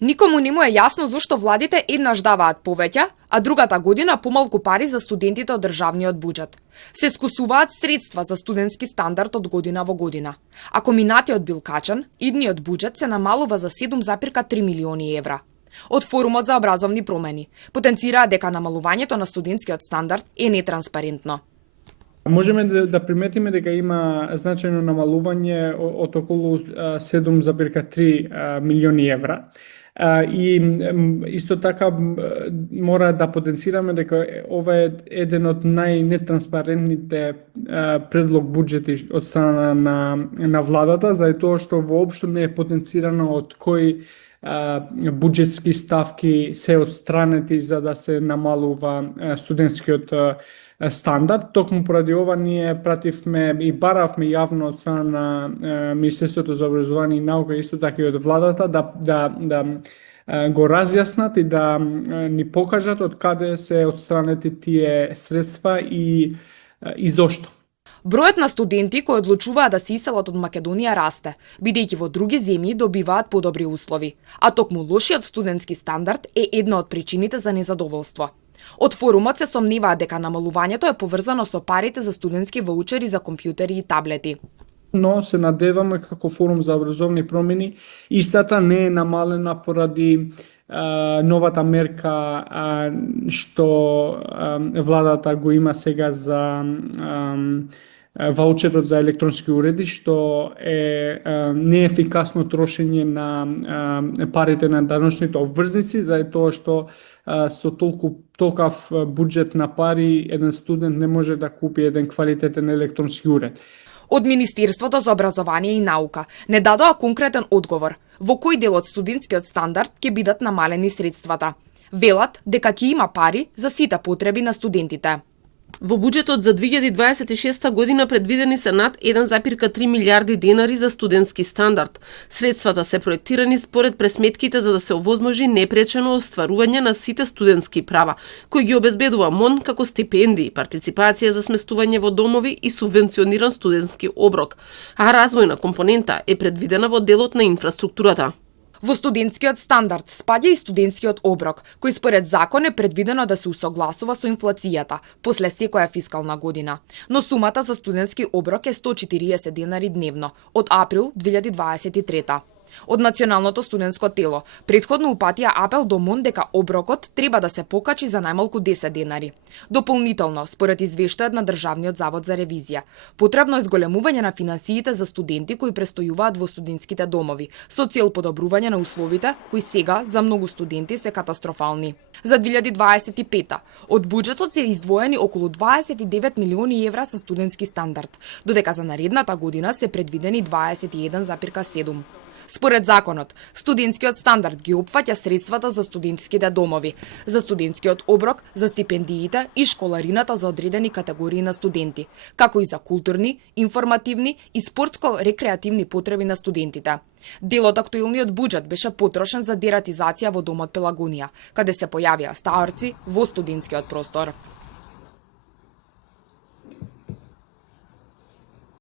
Никому не му е јасно зошто владите еднаш даваат повеќе, а другата година помалку пари за студентите од државниот буџет. Се скусуваат средства за студентски стандард од година во година. Ако минатиот бил качен, идниот буџет се намалува за 7,3 милиони евра. Од Форумот за образовни промени потенцираа дека намалувањето на студентскиот стандард е нетранспарентно. Можеме да приметиме дека има значајно намалување од околу 7,3 милиони евра. И исто така мора да потенцираме дека ова е еден од најнетранспарентните предлог буџети од страна на владата, заради тоа што воопшто не е потенцирано од кои буџетски ставки се отстранети за да се намалува студентскиот стандард. Токму поради ова ние пративме и баравме јавно од страна на Министерството за образование и наука, исто така и од владата, да го разјаснат и да ни покажат од каде се отстранети тие средства и зошто. Бројот на студенти кои одлучуваат да се иселат од Македонија расте, бидејќи во други земји добиваат подобри услови, а токму лошиот студентски стандард е една од причините за незадоволство. Од Форумот се сомневаат дека намалувањето е поврзано со парите за студентски ваучери за компјутери и таблети. Но се надеваме како Форум за образовни промени истата не е намалена поради новата мерка што владата го има сега за ваучерот за електронски уреди, што е неефикасно трошење на парите на даночните обврзници, заради тоа што со толкав буџет на пари еден студент не може да купи еден квалитетен електронски уред. Од Министерството за образование и наука не дадоа конкретен одговор во кој дел од студентскиот стандард ќе бидат намалени средствата. Велат дека ќе има пари за сите потреби на студентите. Во буџетот за 2026 година предвидени се над 1,3 милиарди денари за студентски стандард. Средствата се проектирани според пресметките за да се овозможи непречено остварување на сите студентски права, кои ги обезбедува МОН како стипендии, партиципација за сместување во домови и субвенциониран студентски оброк. А развојна компонента е предвидена во делот на инфраструктурата. Во студентскиот стандард спаѓа и студентскиот оброк, кој според закон е предвидено да се усогласува со инфлацијата после секоја фискална година. Но сумата за студентски оброк е 140 денари дневно од април 2023. Од Националното студентско тело претходно упатија апел до МОН дека оброкот треба да се покачи за најмалку 10 денари. Дополнително, според извештајот на Државниот завод за ревизија, потребно е зголемување на финансиите за студенти кои престојуваат во студентските домови, со цел подобрување на условите кои сега за многу студенти се катастрофални. За 2025 од буџетот се издвоени околу 29 милиони евра за студентски стандард, додека за наредната година се предвидени 21,7. Според законот, студентскиот стандард ги опфаќа средствата за студентските домови, за студентскиот оброк, за стипендиите и школарината за одредени категории на студенти, како и за културни, информативни и спортско-рекреативни потреби на студентите. Дел од актуелниот буџет беше потрошен за дератизација во домот Пелагонија, каде се појавија старци во студентскиот простор.